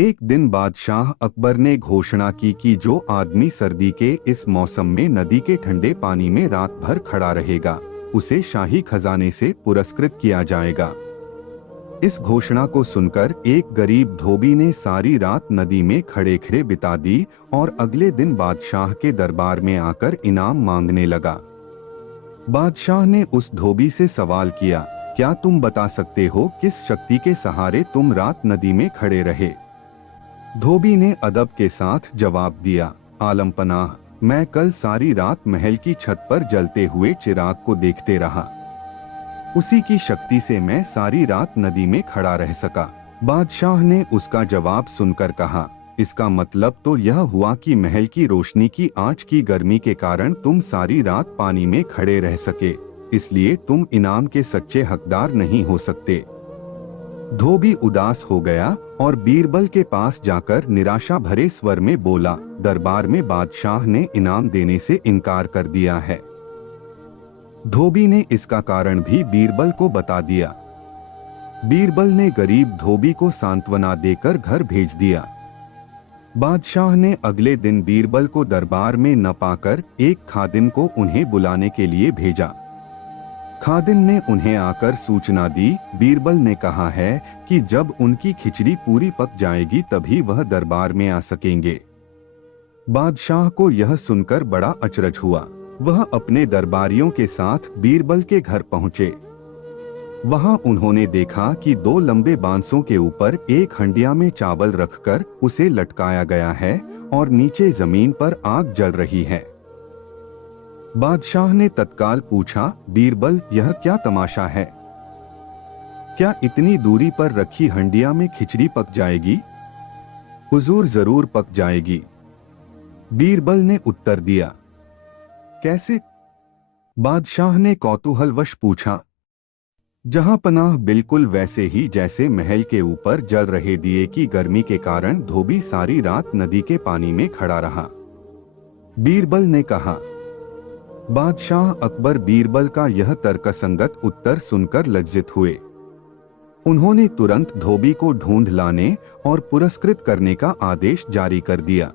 एक दिन बादशाह अकबर ने घोषणा की कि जो आदमी सर्दी के इस मौसम में नदी के ठंडे पानी में रात भर खड़ा रहेगा, उसे शाही खजाने से पुरस्कृत किया जाएगा। इस घोषणा को सुनकर एक गरीब धोबी ने सारी रात नदी में खड़े खड़े बिता दी और अगले दिन बादशाह के दरबार में आकर इनाम मांगने लगा। बादशाह ने उस धोबी से सवाल किया, क्या तुम बता सकते हो किस शक्ति के सहारे तुम रात नदी में खड़े रहे? धोबी ने अदब के साथ जवाब दिया, आलम पनाह, मैं कल सारी रात महल की छत पर जलते हुए चिराग को देखते रहा। उसी की शक्ति से मैं सारी रात नदी में खड़ा रह सका। बादशाह ने उसका जवाब सुनकर कहा, इसका मतलब तो यह हुआ कि महल की रोशनी की आंच की गर्मी के कारण तुम सारी रात पानी में खड़े रह सके, इसलिए तुम इनाम के सच्चे हकदार नहीं हो सकते। धोबी उदास हो गया और बीरबल के पास जाकर निराशा भरे स्वर में बोला, दरबार में बादशाह ने इनाम देने से इनकार कर दिया है। धोबी ने इसका कारण भी बीरबल को बता दिया। बीरबल ने गरीब धोबी को सांत्वना देकर घर भेज दिया। बादशाह ने अगले दिन बीरबल को दरबार में न पाकर एक खादिम को उन्हें बुलाने के लिए भेजा। खादिम ने उन्हें आकर सूचना दी, बीरबल ने कहा है कि जब उनकी खिचड़ी पूरी पक जाएगी तभी वह दरबार में आ सकेंगे। बादशाह को यह सुनकर बड़ा अचरज हुआ। वह अपने दरबारियों के साथ बीरबल के घर पहुंचे। वहां उन्होंने देखा कि दो लंबे बांसों के ऊपर एक हंडिया में चावल रखकर उसे लटकाया गया है और नीचे जमीन पर आग जल रही है। बादशाह ने तत्काल पूछा, बीरबल, यह क्या तमाशा है? क्या इतनी दूरी पर रखी हंडिया में खिचड़ी पक जाएगी? हुजूर, जरूर पक जाएगी, बीरबल ने उत्तर दिया। कैसे? बादशाह ने कौतूहलवश पूछा। जहां पनाह, बिल्कुल वैसे ही जैसे महल के ऊपर जल रहे दिए की गर्मी के कारण धोबी सारी रात नदी के पानी में खड़ा रहा, बीरबल ने कहा। बादशाह अकबर बीरबल का यह तर्कसंगत उत्तर सुनकर लज्जित हुए। उन्होंने तुरंत धोबी को ढूंढ लाने और पुरस्कृत करने का आदेश जारी कर दिया।